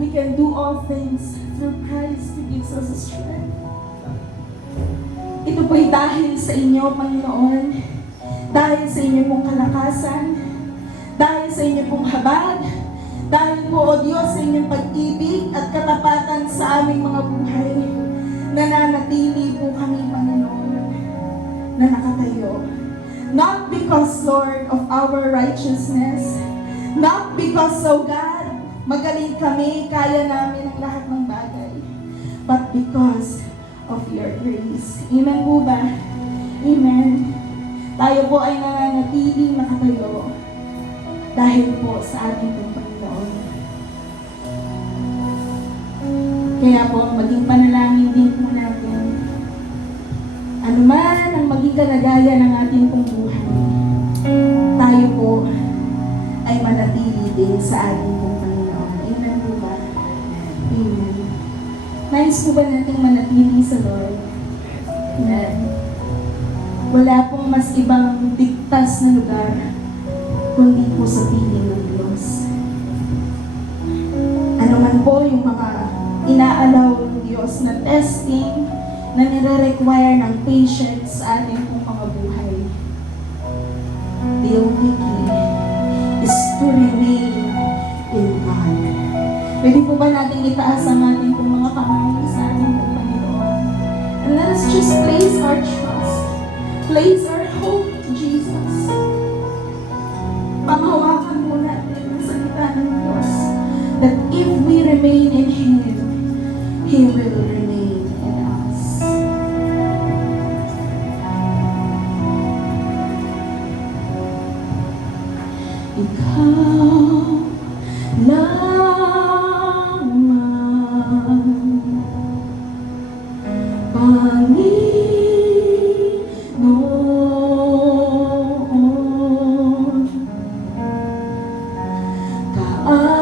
we can do all things through Christ who gives us strength. Ito po'y dahil sa inyo, Panginoon, dahil sa inyo pong kalakasan, dahil sa inyo pong habag, dahil po, O Diyos, sa inyong pag-ibig at katapatan sa aming mga buhay, nananatili po kami, Panginoon, na nakatayo. Not because, Lord, of our righteousness, not because, O God, magaling kami, kaya namin ang lahat ng bagay, but because of your grace. Amen po ba? Amen. Tayo po ay nananatiling nakatayo dahil po sa ating pong Panginoon. Kaya po, maging panalangin din po natin. Ano man ang maging kalagayan ng ating pong buhay, tayo po ay manatili din sa ating pong Panginoon. Amen po ba? Amen. Nais po ba nating manatili sa Lord? Amen. Wala pong mas ibang ligtas na lugar kundi po sa piling ng Diyos. Ano man po yung mga inaalaw ng Diyos na testing na nire-require ng patience sa ating pong mga buhay. The only key is to remain in God. Pwede po ba natin itaas ang ating pong mga kamay sa ating pong Panginoon? And let us just place our trust, place our hope to Jesus. Panghawakan po natin ang salita ng Diyos that if we remain in Him, He will remain in us. Ikaw lamang, Panginoon, kaagapan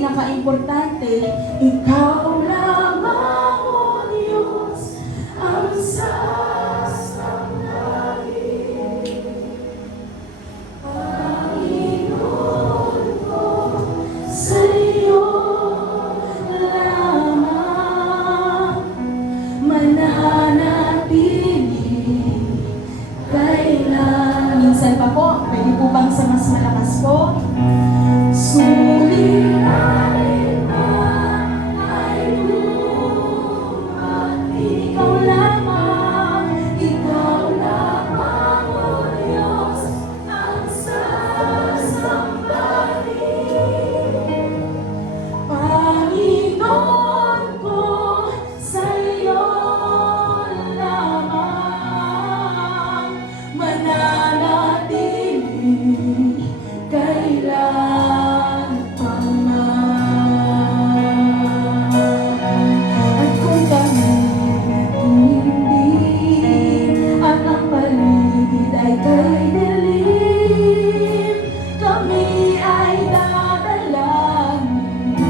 pinaka-importante, ikaw lamang, O Diyos, ang sasambahin. Panginoon ko, sa iyo lamang mananatili kailan. Minsan pa po, pwede po bang sa mas malakas po? Suliranin man ay lumaki. Ikaw lamang, O Diyos, ang sasambahin. Panginoon ko, sa iyo lamang mananatili kailan pa man. At kung kami tumindin at ang paligid ay kay dilim, kami ay dadalangin,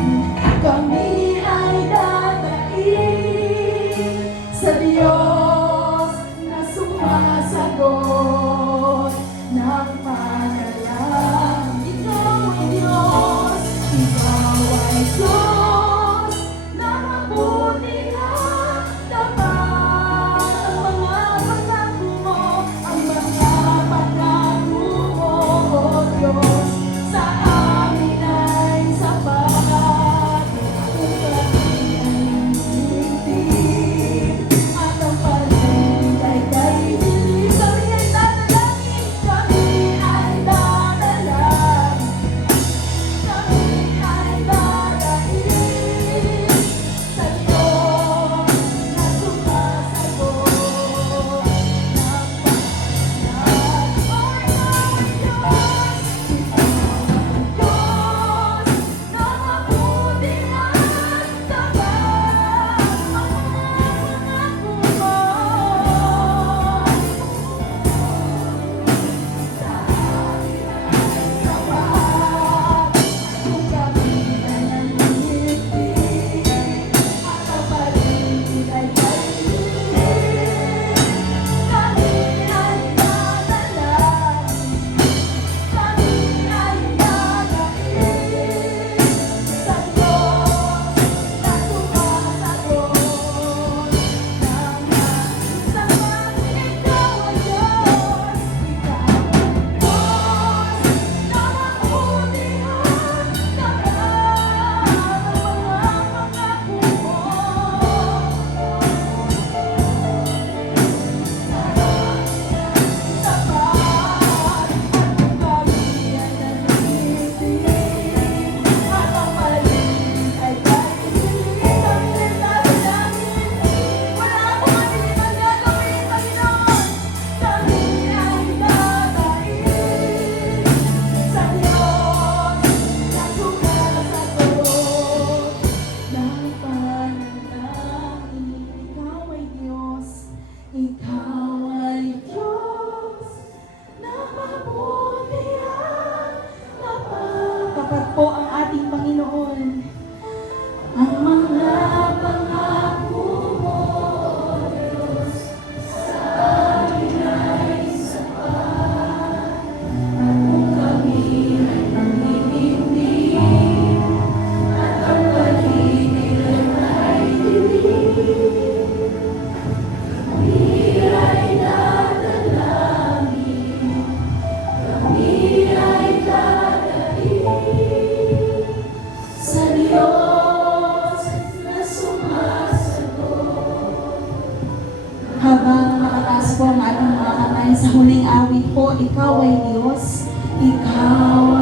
kami ay dadaig sa Diyos na sumasagot ng panalangin. Ikaw ay Diyos, ikaw ay Diyos na mabutihan, tapat ang mga pangako mo, ang mga pangako mo, O Diyos, sa amin ay sapat. Kung kami ay itim at ang paligid ay kay dilim, kami ay dadalangin, kami ay dadalangin, kami ay dadaig sa Diyos na sumasagot ng tapat po ang ating Panginoon. Ang mga pangako mo, Diyos, sa amin ay sapat. At kung kami ay nanginginig at ang paligid ay dilim, kami ay dadalangin, kami ay dadaig sa Diyos na sumasagot. Habang nakataas po ang ating mga kamay sa huling awit po, ikaw ay Diyos, ikaw